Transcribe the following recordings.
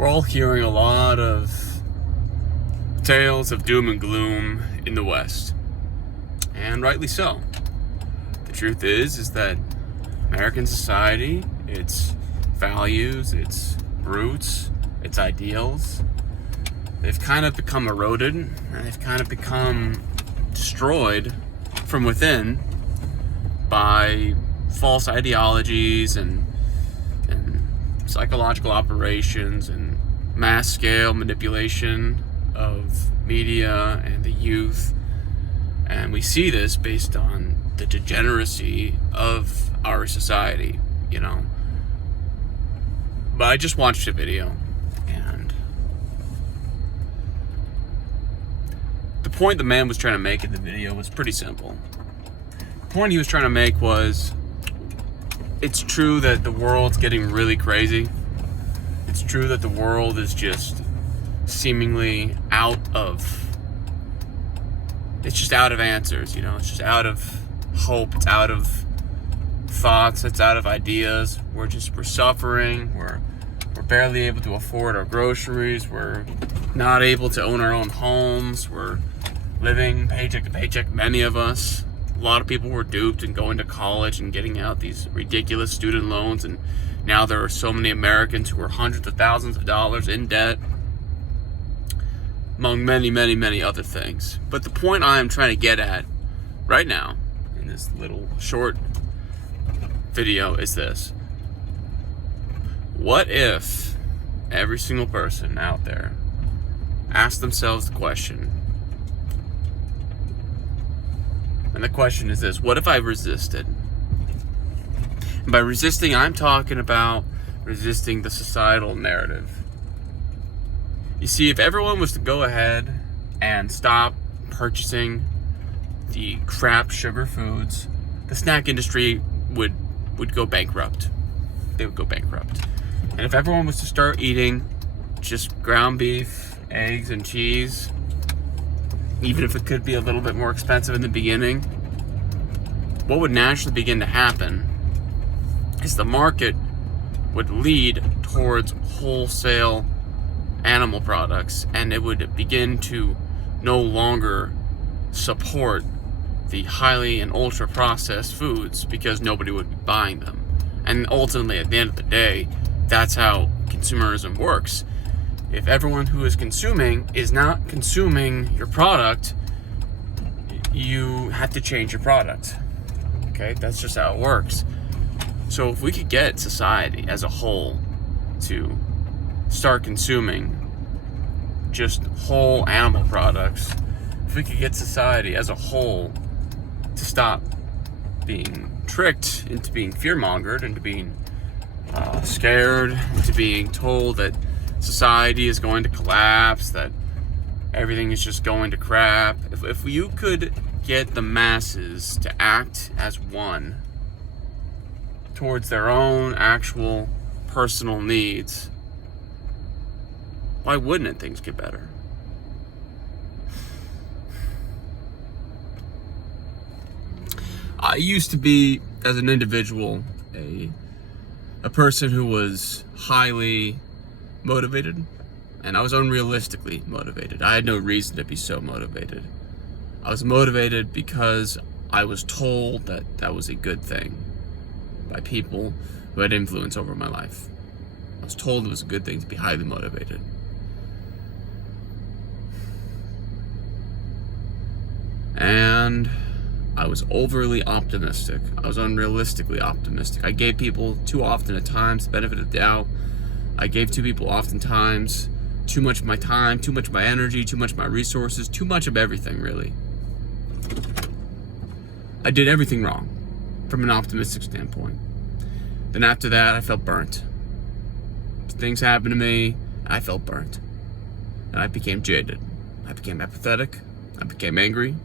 We're all hearing a lot of tales of doom and gloom in the West, and rightly so. The truth is that American society, its values, its roots, its ideals, they've kind of become eroded, and they've kind of become destroyed from within by false ideologies and psychological operations and mass scale manipulation of media and the youth. And we see this based on the degeneracy of our society, But I just watched a video, and the point the man was trying to make in the video was pretty simple. The point he was trying to make was, it's true that the world's getting really crazy. It's true that the world is just seemingly out of answers, It's just out of hope. It's out of thoughts. It's out of ideas. We're suffering. We're barely able to afford our groceries. We're not able to own our own homes. We're living paycheck to paycheck, many of us. A lot of people were duped and going to college and getting out these ridiculous student loans, and now there are so many Americans who are hundreds of thousands of dollars in debt, among many, many, many other things. But the point I am trying to get at right now in this little short video is this. What if every single person out there asked themselves the question, and the question is this: what if I resisted? And by resisting, I'm talking about resisting the societal narrative. You see, if everyone was to go ahead and stop purchasing the crap sugar foods, the snack industry would go bankrupt. They would go bankrupt. And if everyone was to start eating just ground beef, eggs, and cheese, even if it could be a little bit more expensive in the beginning, what would naturally begin to happen is the market would lead towards wholesale animal products, and it would begin to no longer support the highly and ultra processed foods because nobody would be buying them. And ultimately, at the end of the day, that's how consumerism works. If everyone who is consuming is not consuming your product, you have to change your product. Okay, that's just how it works. So if we could get society as a whole to start consuming just whole animal products, if we could get society as a whole to stop being tricked into being fear-mongered, into being scared, into being told that society is going to collapse, that everything is just going to crap. If you could get the masses to act as one towards their own actual personal needs, why wouldn't things get better? I used to be, as an individual, a person who was highly motivated, and I was unrealistically motivated. I had no reason to be so motivated. I was motivated because I was told that that was a good thing by people who had influence over my life. I was told it was a good thing to be highly motivated. And I was overly optimistic. I was unrealistically optimistic. I gave people too often at times the benefit of the doubt. I gave to people oftentimes too much of my time, too much of my energy, too much of my resources, too much of everything, really. I did everything wrong from an optimistic standpoint. Then after that, I felt burnt. Things happened to me, I felt burnt. And I became jaded. I became apathetic. I became angry.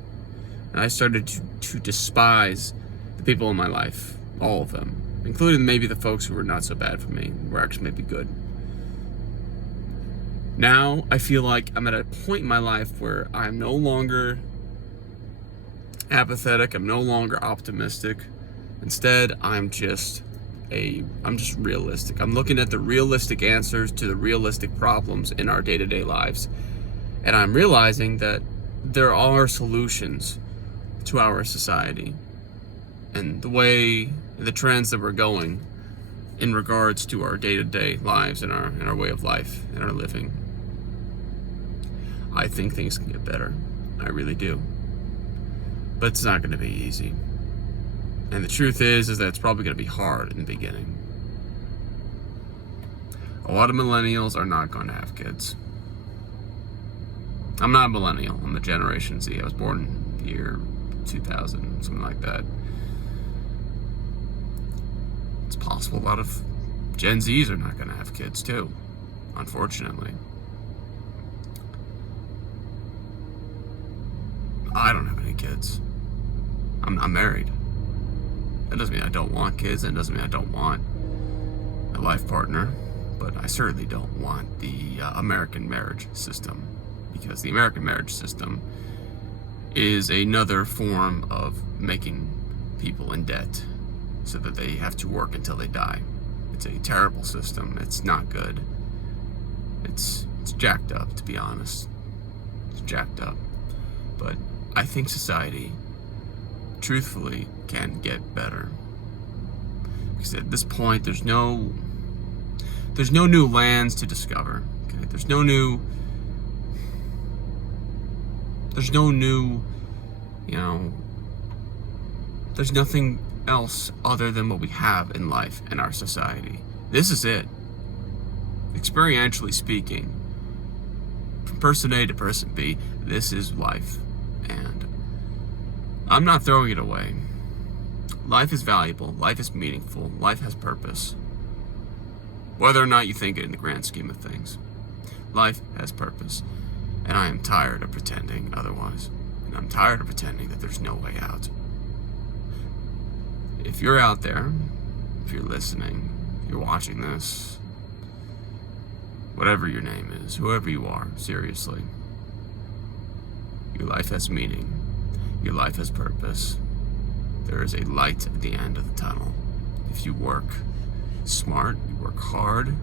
And I started to despise the people in my life, all of them, including maybe the folks who were not so bad for me, were actually maybe good. Now I feel like I'm at a point in my life where I'm no longer apathetic, I'm no longer optimistic. Instead, I'm just I'm just realistic. I'm looking at the realistic answers to the realistic problems in our day-to-day lives. And I'm realizing that there are solutions to our society and the trends that we're going in regards to our day-to-day lives and our way of life and our living. I think things can get better. I really do. But it's not going to be easy. And the truth is that it's probably going to be hard in the beginning. A lot of millennials are not going to have kids. I'm not a millennial. I'm a Generation Z. I was born in the year 2000, something like that. It's possible a lot of Gen Zs are not going to have kids too, unfortunately. I don't have any kids. I'm married. That doesn't mean I don't want kids. That doesn't mean I don't want a life partner. But I certainly don't want the American marriage system. Because the American marriage system is another form of making people in debt so that they have to work until they die. It's a terrible system. It's not good. It's jacked up, to be honest. It's jacked up. But I think society, truthfully, can get better. Because at this point, there's no new lands to discover. Okay? There's no new, there's nothing else other than what we have in life in our society. This is it. Experientially speaking, from person A to person B, this is life. And I'm not throwing it away. Life is valuable. Life is meaningful. Life has purpose. Whether or not you think it in the grand scheme of things. Life has purpose. And I am tired of pretending otherwise. And I'm tired of pretending that there's no way out. If you're out there, if you're listening, if you're watching this, whatever your name is, whoever you are, seriously, your life has meaning. Your life has purpose. There is a light at the end of the tunnel. If you work smart, you work hard,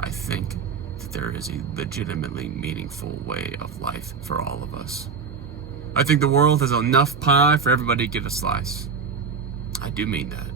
I think that there is a legitimately meaningful way of life for all of us. I think the world has enough pie for everybody to get a slice. I do mean that.